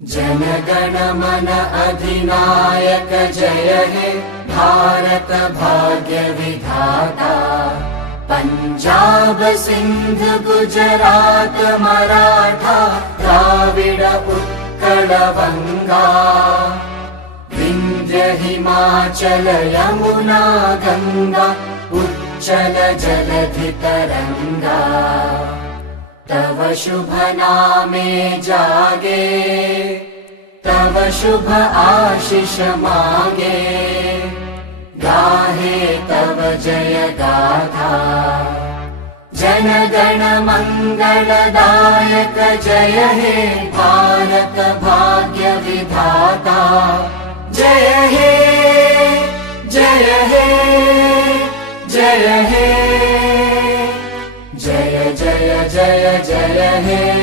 जनगण मन अधिनायक जय हे भारत भाग्य विधाता। पंजाब सिंध गुजरात मराठा द्राविड उत्कल बंगा। विंध्य हिमाचल यमुना गंगा उच्चल जलधि तरंगा। तव शुभ नामे जागे तव शुभ आशीष मागे। गाहे तव जय गाथा जनगण मंगलदायक जय हे भारत भाग्य विधाता। जय हे जय हे जय हे जय जय जय जय हे।